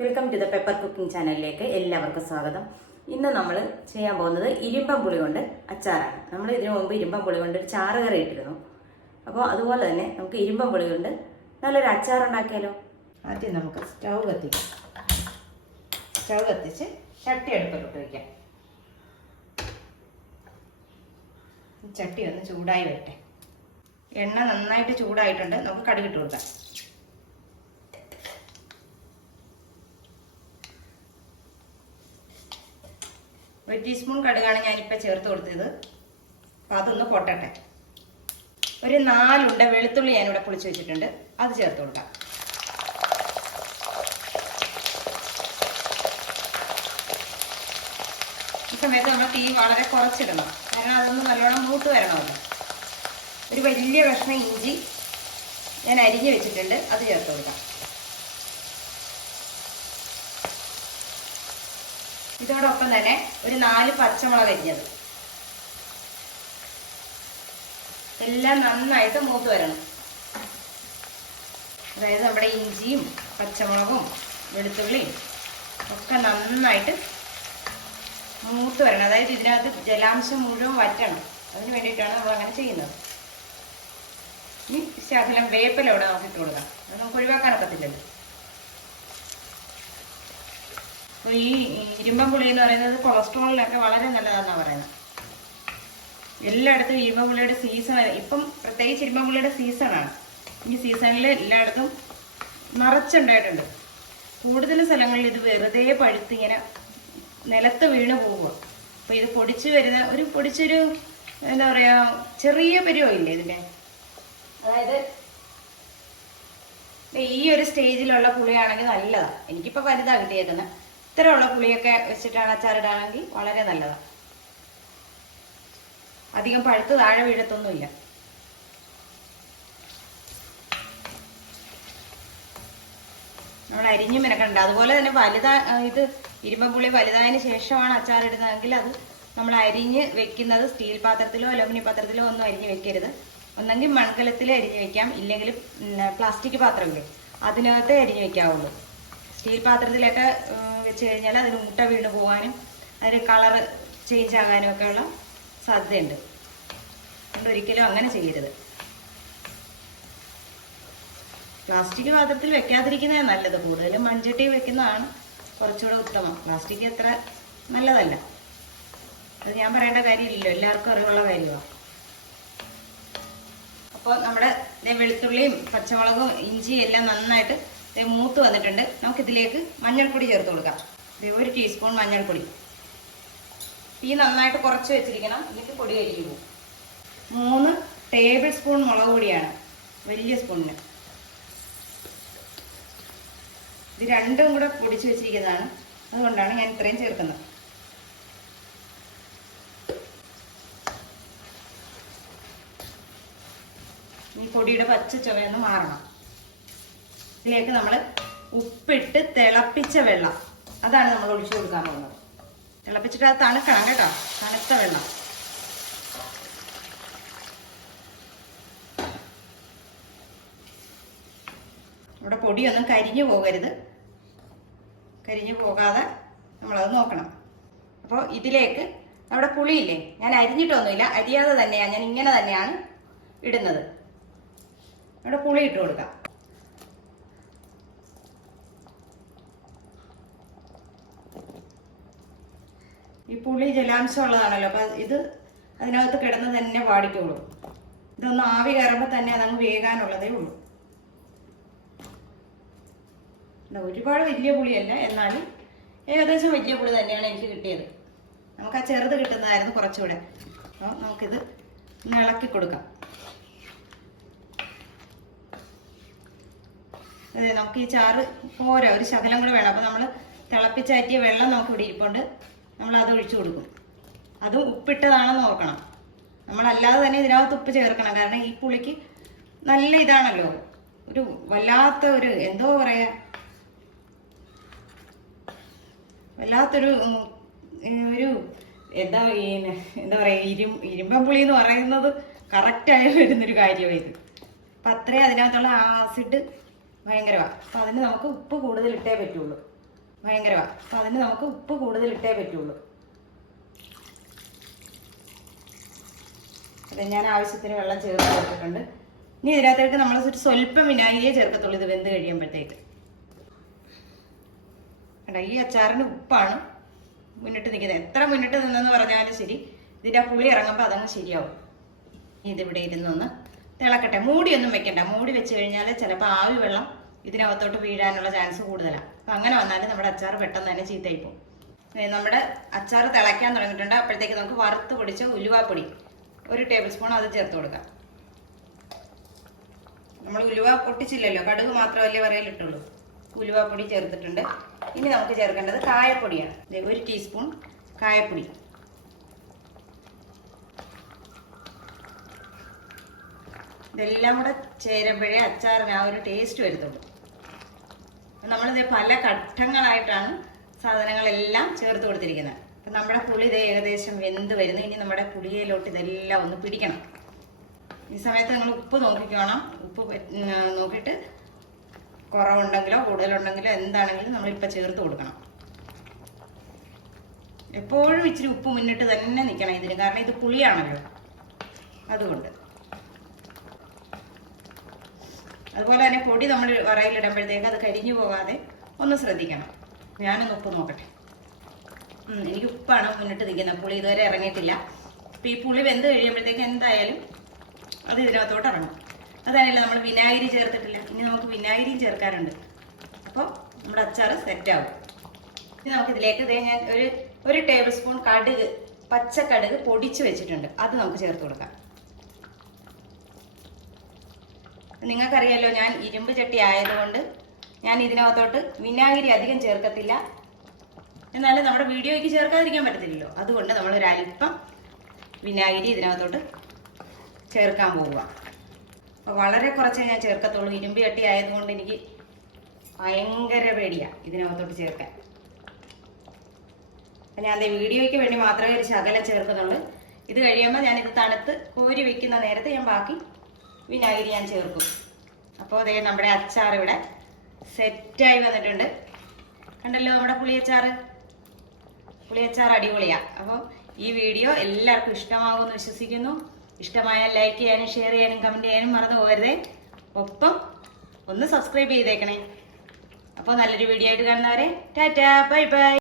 Welcome to the pepper cooking ചാനലിലേക്ക് എല്ലാവർക്കും സ്വാഗതം. ഇന്ന് നമ്മൾ ചെയ്യാൻ പോകുന്നത് ഇരുമ്പം പുളി കൊണ്ട് അച്ചാറാണ്. നമ്മൾ ഇതിനു മുമ്പ് ഇരുമ്പം പുളി കൊണ്ട് ഒരു ചാറ് കറി ഇട്ടിരുന്നു. അപ്പോൾ അതുപോലെ തന്നെ നമുക്ക് ഇരുമ്പം പുളി കൊണ്ട് നല്ലൊരു അച്ചാർ ഉണ്ടാക്കിയാലോ ആദ്യം നമുക്ക് സ്റ്റൗ കത്തിക്കാം സ്റ്റൗ കത്തിച്ച് ചട്ടി അടുപ്പിലോട്ട് വയ്ക്കാം ചട്ടി ഒന്ന് ചൂടായി വരട്ടെ. എണ്ണ നന്നായിട്ട് ചൂടായിട്ടുണ്ട്. നമുക്ക് കടുകിട്ട് കൊടുക്കാം. ഒരു ടീസ്പൂൺ കടുകാണ് ഞാനിപ്പോൾ ചേർത്ത് കൊടുത്തത്. അപ്പോൾ അതൊന്ന് പൊട്ടട്ടെ. ഒരു നാലുണ്ട വെളുത്തുള്ളി ഞാനിവിടെ പൊളിച്ച് വെച്ചിട്ടുണ്ട്. അത് ചേർത്ത് കൊടുക്കാം. ഈ സമയത്ത് നമ്മൾ തീ വളരെ കുറച്ചിടണം. കാരണം അതൊന്ന് നല്ലോണം മൂട്ട് വരണമല്ലോ. ഒരു വലിയ കഷ്ണം ഇഞ്ചി ഞാൻ അരിഞ്ഞ് വെച്ചിട്ടുണ്ട്. അത് ചേർത്ത് കൊടുക്കാം. ഇതോടൊപ്പം തന്നെ ഒരു നാല് പച്ചമുളക് അരിഞ്ഞത്. എല്ലാം നന്നായിട്ട് മൂത്ത് വരണം. അതായത് നമ്മുടെ ഇഞ്ചിയും പച്ചമുളകും വെളുത്തുള്ളിയും ഒക്കെ നന്നായിട്ട് മൂത്ത് വരണം. അതായത് ഇതിനകത്ത് ജലാംശം മുഴുവൻ വറ്റണം. അതിന് വേണ്ടിയിട്ടാണ് നമ്മൾ അങ്ങനെ ചെയ്യുന്നത്. ഇനി ശകലം വേപ്പില ഇവിടെ നമുക്ക് ഇട്ട് കൊടുക്കാം. അത് നമുക്ക് ഒഴിവാക്കാനൊക്കത്തില്ലല്ലോ അപ്പോൾ ഈ ഇരുമ്പം പുളി എന്ന് പറയുന്നത് കൊളസ്ട്രോളിനൊക്കെ വളരെ നല്ലതാണെന്നാണ് പറയുന്നത്. എല്ലായിടത്തും ഇരുമ്പം പുളിയുടെ സീസൺ ഇപ്പം പ്രത്യേകിച്ച് ഇരുമ്പം പുളിയുടെ സീസണാണ് ഈ സീസണിൽ എല്ലായിടത്തും നിറച്ചുണ്ടായിട്ടുണ്ട്. കൂടുതൽ സ്ഥലങ്ങളിൽ ഇത് വെറുതെ പഴുത്ത് ഇങ്ങനെ നിലത്ത് വീണ് പോവുക അപ്പോൾ ഇത് പൊടിച്ച് വരുന്ന ഒരു പൊടിച്ചൊരു എന്താ പറയുക ചെറിയ പരുവമില്ലേ ഇതിന്റെ അതായത് ഈ ഒരു സ്റ്റേജിലുള്ള പുളിയാണെങ്കിൽ നല്ലതാണ് എനിക്കിപ്പോൾ വലുതാണ് കിട്ടിയേക്കുന്നത് ഇത്തരമുള്ള പുളിയൊക്കെ വെച്ചിട്ടാണ് അച്ചാറിടാണെങ്കിൽ വളരെ നല്ലതാണ് അധികം പഴുത്ത് താഴെ വീഴത്തൊന്നുമില്ല. നമ്മൾ അരിഞ്ഞു മിനക്കണ്ട അതുപോലെ തന്നെ വലുതാ ഇത് ഇരുമ്പുള്ളി വലുതായതിനു ശേഷമാണ് അച്ചാറിടുന്നതെങ്കിൽ അത് നമ്മൾ അരിഞ്ഞ് വെക്കുന്നത് സ്റ്റീൽ പാത്രത്തിലോ അലുമിനിയം പാത്രത്തിലോ ഒന്നും അരിഞ്ഞ് വെക്കരുത്. ഒന്നെങ്കിൽ മൺകലത്തിൽ അരിഞ്ഞ് വെക്കാം. ഇല്ലെങ്കിൽ പ്ലാസ്റ്റിക് പാത്രമില്ലേ അതിനകത്തേ അരിഞ്ഞ് വെക്കാവുള്ളൂ. സ്റ്റീൽ പാത്രത്തിലൊക്കെ വെച്ച് കഴിഞ്ഞാൽ അതിന് മുട്ട വീണ് പോകാനും അതിന് കളറ് ചേഞ്ച് ആകാനും ഒക്കെ ഉള്ള സാധ്യതയുണ്ട്. അതുകൊണ്ട് ഒരിക്കലും അങ്ങനെ ചെയ്യരുത്. പ്ലാസ്റ്റിക് പാത്രത്തിൽ വെക്കാതിരിക്കുന്നതാണ് നല്ലത്. കൂടുതലും മൺചട്ടി വെക്കുന്നതാണ് കുറച്ചുകൂടെ ഉത്തമം. പ്ലാസ്റ്റിക് അത്ര നല്ലതല്ല. അത് ഞാൻ പറയേണ്ട കാര്യമില്ലല്ലോ. എല്ലാവർക്കും അറിവുള്ള കാര്യമാണ് അപ്പോൾ നമ്മുടെ വെളുത്തുള്ളിയും പച്ചമുളകും ഇഞ്ചിയും എല്ലാം നന്നായിട്ട് മൂത്ത് വന്നിട്ടുണ്ട്. നമുക്കിതിലേക്ക് മഞ്ഞൾപ്പൊടി ചേർത്ത് കൊടുക്കാം. ഒരു ടീസ്പൂൺ മഞ്ഞൾപ്പൊടി. തീ നന്നായിട്ട് കുറച്ച് വെച്ചിരിക്കണം. എന്നിട്ട് പൊടി കരിഞ്ഞു പോകും. മൂന്ന് ടേബിൾ സ്പൂൺ മുളക് പൊടിയാണ്. വലിയ സ്പൂണിന് ഇത് രണ്ടും കൂടെ പൊടിച്ച് വെച്ചിരിക്കുന്നതാണ്. അതുകൊണ്ടാണ് ഞാൻ ഇത്രയും ചേർക്കുന്നത്. ഈ പൊടിയുടെ പച്ച ചുവയൊന്ന് മാറണം. ഇതിലേക്ക് നമ്മൾ ഉപ്പിട്ട് തിളപ്പിച്ച വെള്ളം. അതാണ് നമ്മൾ ഒഴിച്ചു കൊടുക്കാൻ പോകുന്നത്. തിളപ്പിച്ചിട്ട് അത് തണുക്കണം കേട്ടോ. തണുത്ത വെള്ളം. ഇവിടെ പൊടിയൊന്നും കരിഞ്ഞു പോകരുത്. കരിഞ്ഞു പോകാതെ നമ്മളത് നോക്കണം. അപ്പോൾ ഇതിലേക്ക് നമ്മുടെ പുളിയില്ലേ? ഞാൻ അരിഞ്ഞിട്ടൊന്നുമില്ല. അരിയാതെ തന്നെയാണ് ഞാൻ ഇങ്ങനെ തന്നെയാണ് ഇടുന്നത്. നമ്മുടെ പുളി ഇട്ട് കൊടുക്കാം. ഈ പുളി ജലാംശം ഉള്ളതാണല്ലോ. അപ്പം ഇത് അതിനകത്ത് കിടന്ന് തന്നെ പാടിക്കോളും ഇതൊന്ന് ആവി കയറുമ്പോൾ തന്നെ അതങ്ങ് വേകാനുള്ളതേ ഉള്ളൂ. ഒരുപാട് വലിയ പുളിയല്ല എന്നാലും ഏകദേശം വലിയ പുളി തന്നെയാണ് എനിക്ക് കിട്ടിയത്. നമുക്ക് ആ ചെറുത് കിട്ടുന്നതായിരുന്നു കുറച്ചുകൂടെ. അപ്പോൾ നമുക്കിത് ഇളക്കി കൊടുക്കാം. അതെ നമുക്ക് ഈ ചാറ് പോരാ ഒരു ശകലം കൂടെ വേണം. അപ്പോൾ നമ്മൾ തിളപ്പിച്ചാറ്റിയ വെള്ളം നമുക്ക് ഇവിടെ ഇരിപ്പുണ്ട്. നമ്മൾ അത് ഒഴിച്ചു കൊടുക്കും. അതും ഉപ്പിട്ടതാണെന്ന് ഓർക്കണം. നമ്മളല്ലാതെ തന്നെ ഇതിനകത്ത് ഉപ്പ് ചേർക്കണം. കാരണം ഈ പുളിക്ക് നല്ല ഇതാണല്ലോ. ഒരു വല്ലാത്ത ഒരു എന്തോ പറയാ? വല്ലാത്തൊരു ഒരു എന്താ എന്താ പറയാ ഇരു ഇരുമ്പൻ പുളി എന്ന് പറയുന്നത് കറക്റ്റായി വരുന്നൊരു കാര്യമാണ് ഇത്. അപ്പം അത്രയും അതിനകത്തുള്ള ആസിഡ് ഭയങ്കരമാണ് അപ്പം അതിന് നമുക്ക് ഉപ്പ് കൂടുതൽ ഇട്ടേ പറ്റുള്ളൂ. ഭയങ്കരമാണ് അപ്പം അതിന് നമുക്ക് ഉപ്പ് കൂടുതൽ ഇട്ടേ പറ്റുള്ളൂ. അത് ഞാൻ ആവശ്യത്തിന് വെള്ളം ചേർത്ത് കൊടുത്തിട്ടുണ്ട്. ഇനി ഇതിനകത്തേക്ക് നമ്മൾ ഒരു സ്വല്പം വിനാഗിരിയെ ചേർക്കത്തുള്ളൂ. ഇത് വെന്ത് കഴിയുമ്പോഴത്തേക്ക് കണ്ടോ ഈ അച്ചാറിന് ഉപ്പാണ് മുന്നിട്ട് നിൽക്കുന്നത്. എത്ര മുന്നിട്ട് നിന്നെന്ന് പറഞ്ഞാലും ശരി ഇതിന്റെ ആ പുളി ഇറങ്ങുമ്പോൾ അതങ്ങ് ശരിയാവും. ഇതിവിടെ ഇരുന്നൊന്ന് തിളക്കട്ടെ. മൂടിയൊന്നും വെക്കണ്ട. മൂടി വെച്ച് കഴിഞ്ഞാൽ ചിലപ്പോൾ ആവി വെള്ളം ഇതിനകത്തോട്ട് വീഴാനുള്ള ചാൻസ് കൂടുതലാണ് അപ്പം അങ്ങനെ വന്നാൽ നമ്മുടെ അച്ചാർ പെട്ടെന്ന് തന്നെ ചീത്തയായി പോകും. നമ്മുടെ അച്ചാർ തിളയ്ക്കാൻ തുടങ്ങിയിട്ടുണ്ട്. അപ്പോഴത്തേക്ക് നമുക്ക് വറുത്ത് പൊടിച്ച ഉലുവാപ്പൊടി ഒരു ടേബിൾ സ്പൂൺ അത് ചേർത്ത് കൊടുക്കാം. നമ്മൾ ഉലുവ പൊട്ടിച്ചില്ലല്ലോ കടുക് മാത്രമല്ലേ പറയലിട്ടുള്ളൂ ഉലുവാപ്പൊടി ചേർത്തിട്ടുണ്ട്. ഇനി നമുക്ക് ചേർക്കേണ്ടത് കായപ്പൊടിയാണ്. ഒരു ടീസ്പൂൺ കായപ്പൊടി. ഇതെല്ലാം കൂടെ ചേരുമ്പോഴേ അച്ചാറിന് ആ ഒരു ടേസ്റ്റ് വരുത്തുള്ളൂ. നമ്മളിത് പല ഘട്ടങ്ങളായിട്ടാണ് സാധനങ്ങളെല്ലാം ചേർത്ത് കൊടുത്തിരിക്കുന്നത്. അപ്പം നമ്മുടെ പുളി ഇത് ഏകദേശം വെന്ത് വരുന്നു. ഇനി നമ്മുടെ പുളിയിലോട്ട് ഇതെല്ലാം ഒന്ന് പിടിക്കണം. ഈ സമയത്ത് നിങ്ങൾ ഉപ്പ് നോക്കിക്കോണം. ഉപ്പ് നോക്കിയിട്ട് കുറവുണ്ടെങ്കിലോ കൂടുതലുണ്ടെങ്കിലോ എന്താണെങ്കിലും നമ്മളിപ്പോൾ ചേർത്ത് കൊടുക്കണം. എപ്പോഴും ഇച്ചിരി ഉപ്പ് മുന്നിട്ട് തന്നെ നിൽക്കണം ഇതിന്. കാരണം ഇത് പുളിയാണല്ലോ. അതുകൊണ്ട്. അതുപോലെ തന്നെ പൊടി നമ്മൾ വറയിലിടുമ്പോഴത്തേക്ക് അത് കരിഞ്ഞു പോകാതെ ഒന്ന് ശ്രദ്ധിക്കണം. ഞാനൊന്ന് ഉപ്പ് നോക്കട്ടെ. എനിക്ക് ഉപ്പാണ് മുന്നിട്ട് നിൽക്കുന്നത്. പുളി ഇതുവരെ ഇറങ്ങിയിട്ടില്ല. അപ്പം ഈ പുളി വെന്ത് കഴിയുമ്പോഴത്തേക്ക് എന്തായാലും അത് ഇതിനകത്തോട്ട് ഇറങ്ങും. അതായത് നമ്മൾ വിനാഗിരി ചേർത്തിട്ടില്ല. ഇനി നമുക്ക് വിനാഗിരിയും ചേർക്കാനുണ്ട് അപ്പോൾ നമ്മുടെ അച്ചാർ സെറ്റാവും ഇനി നമുക്ക് ഇതിലേക്ക് ഇതേ ഞാൻ ഒരു ഒരു ടേബിൾ സ്പൂൺ കടുക് പച്ചക്കടുക് കടുക് പൊടിച്ച് വെച്ചിട്ടുണ്ട്. അത് നമുക്ക് ചേർത്ത് കൊടുക്കാം. നിങ്ങൾക്കറിയാലോ ഞാൻ ഇരുമ്പ് ചട്ടി ആയതുകൊണ്ട് ഞാൻ ഇതിനകത്തോട്ട് വിനാഗിരി അധികം ചേർക്കത്തില്ല. എന്നാലും നമ്മുടെ വീഡിയോയ്ക്ക് ചേർക്കാതിരിക്കാൻ പറ്റത്തില്ലല്ലോ. അതുകൊണ്ട് നമ്മൾ ഒരു അല്പം വിനാഗിരി ഇതിനകത്തോട്ട് ചേർക്കാൻ പോവുക. അപ്പോൾ വളരെ കുറച്ചേ ഞാൻ ചേർക്കത്തുള്ളൂ. ഇരുമ്പ് ചട്ടി ആയതുകൊണ്ട് എനിക്ക് ഭയങ്കര പേടിയാണ് ഇതിനകത്തോട്ട് ചേർക്കാൻ. അപ്പം ഞാൻ ദേ വീഡിയോയ്ക്ക് വേണ്ടി മാത്രമേ ഒരു ശകലം ചേർക്കുന്നുള്ളൂ. ഇത് കഴിയുമ്പോൾ ഞാനിത് തണുത്ത് കോരി വെക്കുന്ന നേരത്തെ ഞാൻ ബാക്കി വിനാഗിരി ഞാൻ ചേർക്കും. അപ്പോൾ അതേ നമ്മുടെ അച്ചാർ ഇവിടെ സെറ്റായി വന്നിട്ടുണ്ട്. കണ്ടല്ലോ നമ്മുടെ പുളിയച്ചാർ പുളിയച്ചാർ അടിപൊളിയാണ് അപ്പോൾ ഈ വീഡിയോ എല്ലാവർക്കും ഇഷ്ടമാകുമെന്ന് വിശ്വസിക്കുന്നു. ഇഷ്ടമായാൽ ലൈക്ക് ചെയ്യാനും ഷെയർ ചെയ്യാനും കമന്റ് ചെയ്യാനും മറന്നു പോകരുതേ. ഒപ്പം ഒന്ന് സബ്സ്ക്രൈബ് ചെയ്തേക്കണേ. അപ്പോൾ നല്ലൊരു വീഡിയോ ആയിട്ട് കാണുന്നവരെ ടാറ്റാ ബൈ ബൈ.